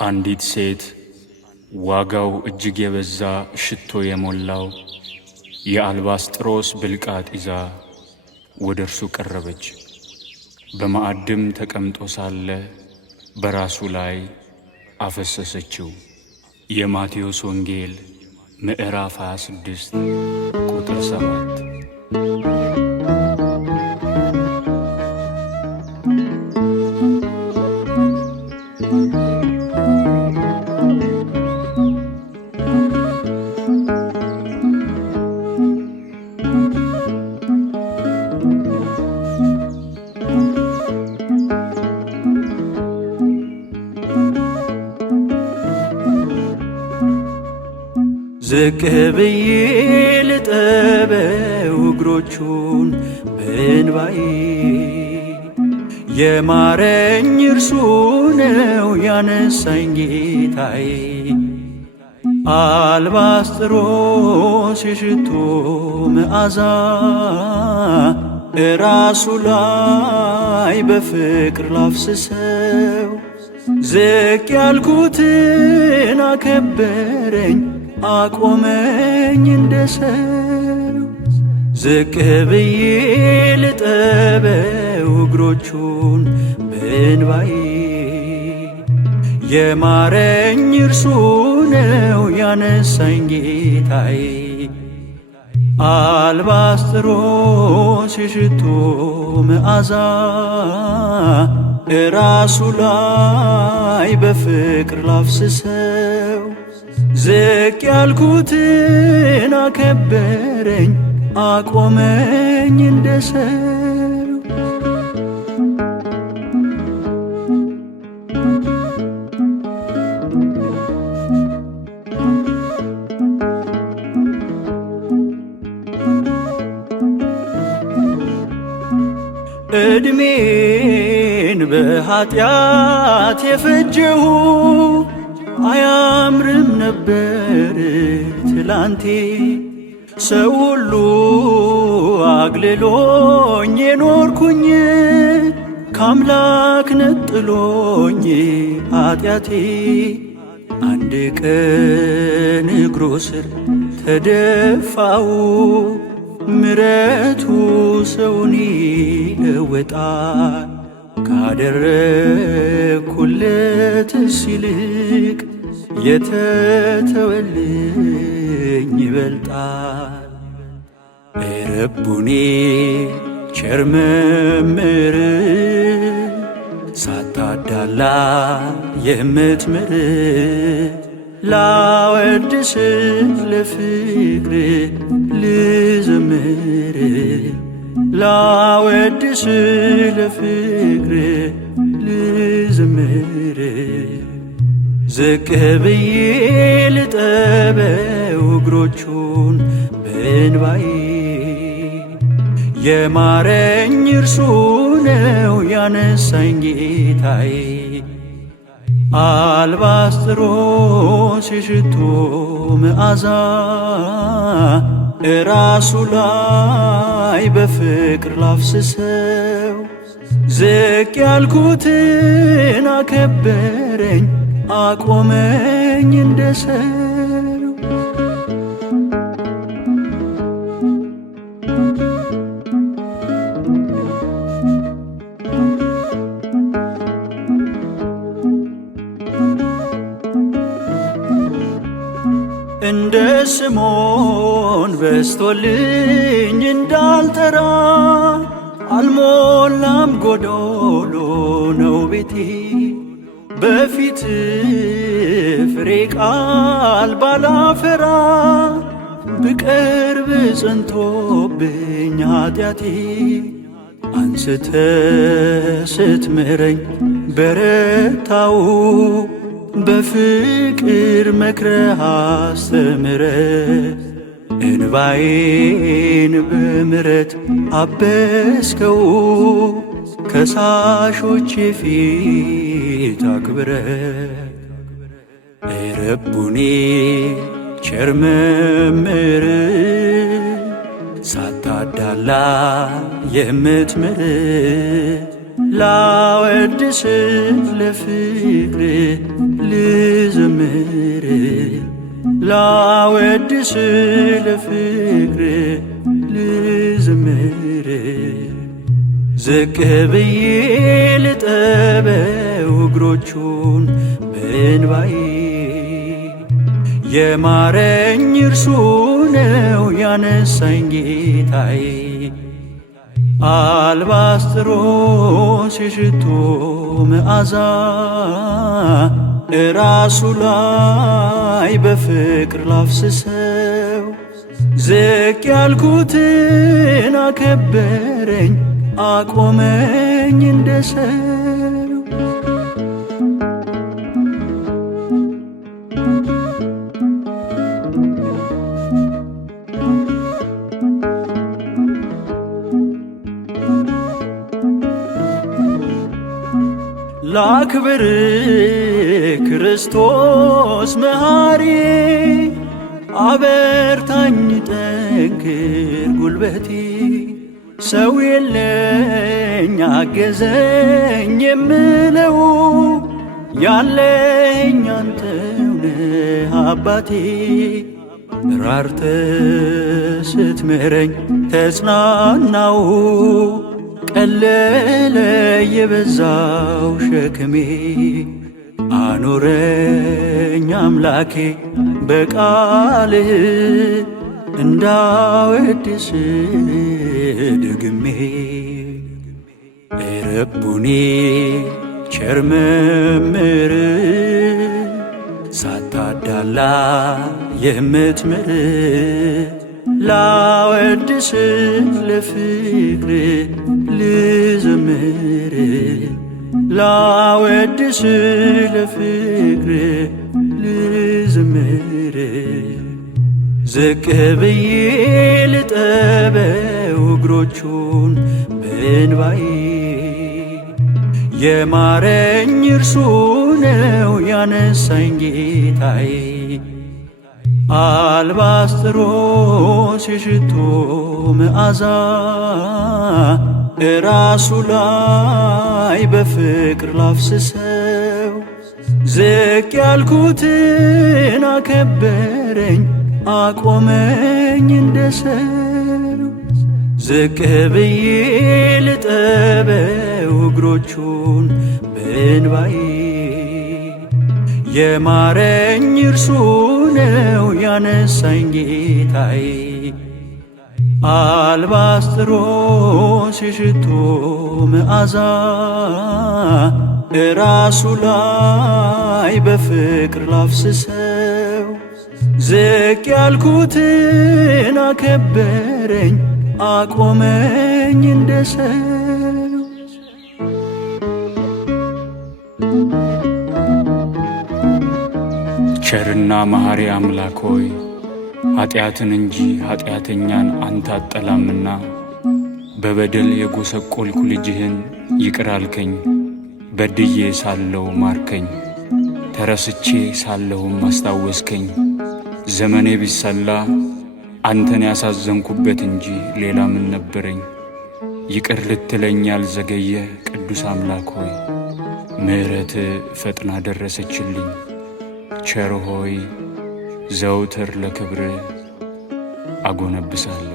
አንዲት ሴት ዋጋው እጅግ የበዛ ሽቶ የሞላው የአልባስጥሮስ ብልቃጥ ይዛ ወደ እርሱ ቀረበች። በማዕድም ተቀምጦ ሳለ በራሱ ላይ አፈሰሰችው። የማቴዎስ ወንጌል ምዕራፍ 26 ቁጥር 7። ዝቅ ብዬ ልጠበው እግሮቹን በእንባዬ የማረኝ እርሱ ነው ያነሳኝ ጌታዬ። አልባስጥሮስ የሽቶ መዓዛ እራሱ ላይ በፍቅር ላፍስሰው። ዝቅ ያልኩትን አከበረኝ አቆመኝ እንደ ሰው። ዝቅ ብዬ ልጠበው እግሮቹን በእንባዬ የማረኝ እርሱ ነው ያነሳኝ ጌታዬ። አልባስጥሮስ የሽቶ መዓዛ እራሱ ላይ በፍቅር ላፍስሰው። ዝቅ ያልኩትን አከበረኝ አቆመኝ እንደ ሰው። ዕድሜን በኃጢአት የፈጀሁ አያምርም ነበር ትላንቴ። ሰው ሁሉ አግልሎኝ የኖርኩኝ ከአምላክ ነጥሎኝ ኃጢአቴ። አንድ ቀን እግሮ ስር ተደፋው፣ ምሕረቱ ሰውን ይለውጣል። ካደረግኩለትስ ይልቅ የተተወልኝ ይበልጣል። ረቡኔ ቸር መምህር ሳታዳላ የምትምር ላወድስ ለፍቅር ልዘምር ላወድስ ለፍቅር ልዘምር። ዝቅ ብዬ ልጠበው እግሮቹን በእንባዬ የማረኝ እርሱ ነው ያነሳኝ ጌታዬ። አልባስጥሮስ የሽቶ መዓዛ እራሱ ላይ በፍቅር ላፍስሰው። ዝቅ ያልኩትን አከበረኝ አቆመኝ እንደ ሰው። እንደ ስምዖን በስቶልኝ እንዳልጠራ አልሞላም ጎዶሎ ነው ቤቴ። በፊት ፍሬ ቃል ባላፈራ ብቀርብ ጸንቶብኝ ኃጢአቴ። አንስተ ስትምረኝ በረታው፣ በፍቅር መክረህ አስተምረህ። እንባዬን በምሕረት አበስከው፣ ከሳሾቼ ፊት አክብረህ። ረቡኔ ቸር መምህር ሳታዳላ የምትምር ላወድስ ለፍቅር ልዘምር ላወድስ ለፍቅር ልዘምር ዝቅ ብዬ ልጠበው እግሮቹን በእንባዬ የማረኝ እርሱ ነው ያነሳኝ ጌታዬ አልባስጥሮስ የሽቶ መዓዛ እራሱ ላይ በፍቅር ላፍስሰው ዝቅ ያልኩትን አከበረኝ አቆመኝ እንደ ሰው ላክብር ክርስቶስ መሐሪ አበርታኝ ጠንክር ጉልበቴ ሰው የለኝ አገዘኝ የምለው ያለኝ አንተው ነህ አባቴ ራርተ ስትምረኝ ተጽናናው ቀለለ የበዛው ሸክሜ አኖረኝ አምላኬ በቃልህ እንዳወድስ ደግሜ ረቡኒ ቸር መምህር ሳታዳላ የምትምር ላወድስ ለፍቅር ልዘምር ላወድስ ለፍቅር ልዘምር ዝቅ ብዬ ልጠበው እግሮቹን በእንባዬ የማረኝ እርሱ ነው ያነሳኝ ጌታዬ አልባስጥሮስ የሽቶ መዓዛ እራሱ ላይ በፍቅር ላፍስሰው ዝቅ ያልኩትን አከበረኝ አቆመኝ እንደ ሰው ዝቅ ብዬ ልጠበው እግሮቹን በእንባዬ የማረኝ እርሱ ነው ያነሳኝ ጌታዬ አልባስጥሮስ የሽቶ መዓዛ እራሱ ላይ በፍቅር ላፍስሰው ዝቅ ያልኩትን አከበረኝ አቆመኝ እንደ ሰው ቸርና መሐሪ አምላክ ሆይ ኃጢአትን እንጂ ኃጢአተኛን አንተ አትጠላምና በበደል የጎሰቆልኩ ልጅህን ይቅር አልከኝ። በድዬ ሳለሁ ማርከኝ፣ ተረስቼ ሳለሁም አስታወስከኝ። ዘመኔ ቢሰላ አንተን ያሳዘንኩበት እንጂ ሌላ ምን ነበረኝ? ይቅር ልትለኝ ያልዘገየ ቅዱስ አምላክ ሆይ ምሕረት ፈጥና ደረሰችልኝ። ቸር ሆይ ዘውትር ለክብር አጎነብሳለሁ።